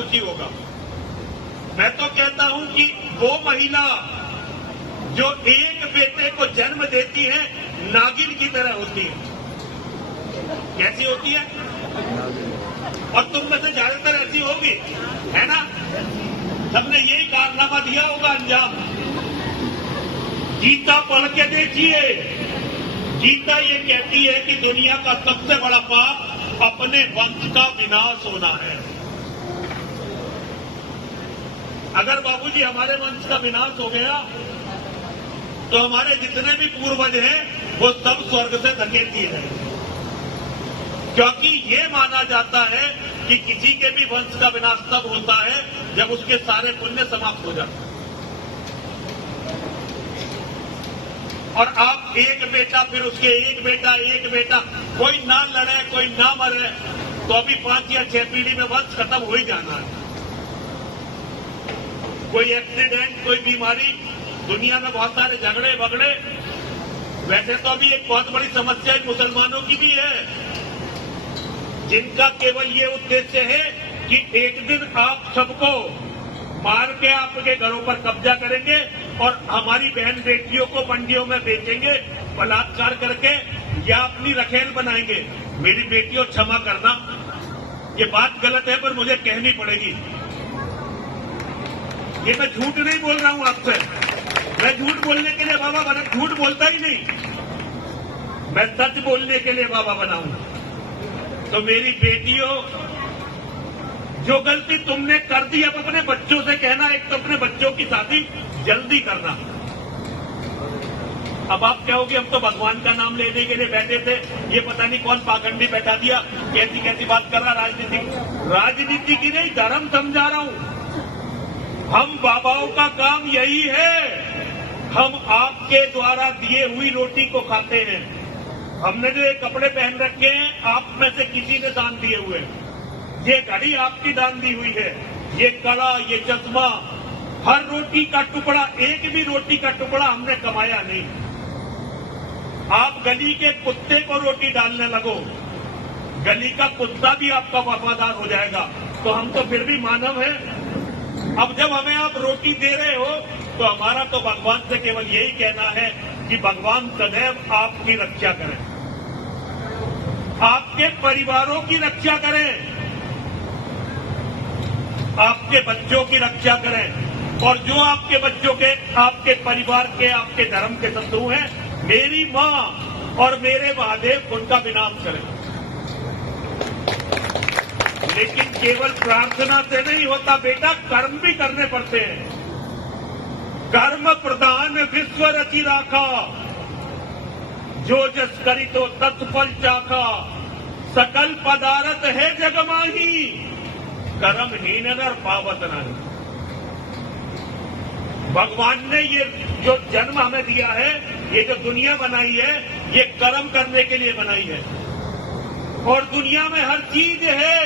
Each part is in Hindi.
दुखी होगा। मैं तो कहता हूं कि वो महिला जो एक बेटे को जन्म देती है नागिन की तरह होती है। कैसी होती है? और तुम में से ज्यादातर ऐसी होगी, है ना? सबने यही कारनामा दिया होगा अंजाम। गीता पढ़ के देखिए। गीता ये कहती है कि दुनिया का सबसे बड़ा पाप अपने वंश का विनाश होना है। अगर बाबूजी हमारे वंश का विनाश हो गया तो हमारे जितने भी पूर्वज हैं वो सब स्वर्ग से धकेल दिए हैं, क्योंकि ये माना जाता है कि किसी के भी वंश का विनाश तब होता है जब उसके सारे पुण्य समाप्त हो जाते हैं। और आप एक बेटा, फिर उसके एक बेटा, कोई ना लड़े, कोई ना मरे, तो अभी 5 या 6 पीढ़ी में वंश खत्म हो ही जाना है। कोई एक्सीडेंट, कोई बीमारी, दुनिया में बहुत सारे झगड़े बगड़े। वैसे तो अभी एक बहुत बड़ी समस्या मुसलमानों की भी है, जिनका केवल ये उद्देश्य है कि एक दिन आप सबको मार के आपके घरों पर कब्जा करेंगे और हमारी बहन बेटियों को मंडियों में बेचेंगे बलात्कार करके, या अपनी रखेल बनाएंगे। मेरी बेटियों क्षमा करना, ये बात गलत है पर मुझे कहनी पड़ेगी। ये मैं झूठ नहीं बोल रहा हूं आपसे। मैं झूठ बोलने के लिए बाबा बना, झूठ बोलता ही नहीं, मैं सच बोलने के लिए बाबा बना हूं। तो मेरी बेटियों, जो गलती तुमने कर दी, अब अपने बच्चों से कहना, एक तो अपने बच्चों की शादी जल्दी करना। अब आप कहोगे हम तो भगवान का नाम लेने के लिए बैठे थे, ये पता नहीं कौन पाखंडी बैठा दिया, कैसी कैसी बात कर रहा। राजनीति की नहीं, धर्म समझा रहा हूं। हम बाबाओं का काम यही है, हम आपके द्वारा दिए हुई रोटी को खाते हैं। हमने जो ये कपड़े पहन रखे हैं आप में से किसी ने दान दिए हुए, ये घड़ी आपकी दान दी हुई है, ये कड़ा, ये चश्मा, हर रोटी का टुकड़ा, एक भी रोटी का टुकड़ा हमने कमाया नहीं। आप गली के कुत्ते को रोटी डालने लगो, गली का कुत्ता भी आपका वफादार हो जाएगा। तो हम तो फिर भी मानव हैं। अब जब हमें आप रोटी दे रहे हो तो हमारा to भगवान से केवल यही कहना है कि भगवान सदैव आपकी रक्षा करें, आपके परिवारों की रक्षा करें, आपके बच्चों की रक्षा करें। और जो आपके बच्चों के, आपके परिवार के, आपके धर्म के शत्रु हैं, मेरी मां और मेरे महादेव उनका विनाश करें। लेकिन केवल प्रार्थना से नहीं होता बेटा, कर्म भी करने पड़ते हैं। कर्म प्रधान विश्व रचि राखा, जो जस करी तो तत्फल चाखा, सकल पदार्थ है जगमाही, कर्महीन नर पावत नहीं। भगवान ने ये जो जन्म हमें दिया है, ये जो दुनिया बनाई है, ये कर्म करने के लिए बनाई है। और दुनिया में हर चीज है,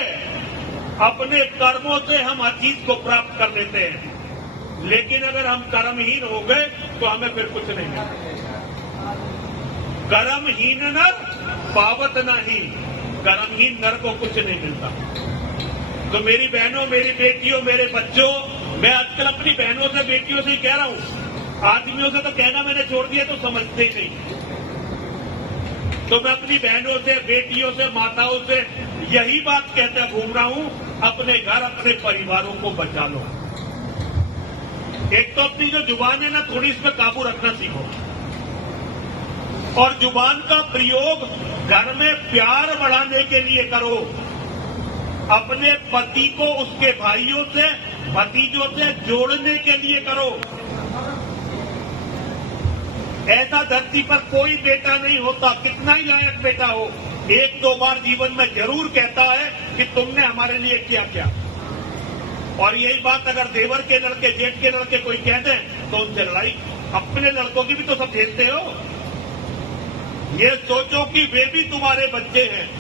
अपने कर्मों से हम हर चीज को प्राप्त कर लेते हैं। लेकिन अगर हम कर्महीन हो गए तो हमें फिर कुछ नहीं मिलता। कर्महीन नर पावत नहीं, कर्महीन नर को कुछ नहीं मिलता। तो मेरी बहनों, मेरी बेटियों, मेरे बच्चों, मैं आजकल अपनी बहनों से, बेटियों से ही कह रहा हूं। आदमियों से तो कहना मैंने छोड़ दिया, तो समझते ही नहीं। तो मैं अपनी बहनों से, बेटियों से, माताओं से यही बात कहते घूम रहा हूं, अपने घर, अपने परिवारों को बचा लो। एक तो अपनी जो जुबान है ना, थोड़ी इस पर काबू रखना सीखो। और जुबान का प्रयोग घर में प्यार बढ़ाने के लिए करो। अपने पति को उसके भाइयों से, भतीजों से जोड़ने के लिए करो। ऐसा धरती पर कोई बेटा नहीं होता, कितना ही लायक बेटा हो, 1-2 बार जीवन में जरूर कहता है कि तुमने हमारे लिए किया क्या। और यही बात अगर देवर के लड़के, जेठ के लड़के कोई कह दें तो उनसे लड़ाई। अपने लड़कों की भी तो सब झेलते हो। ये सोचो कि वे भी तुम्हारे बच्चे हैं।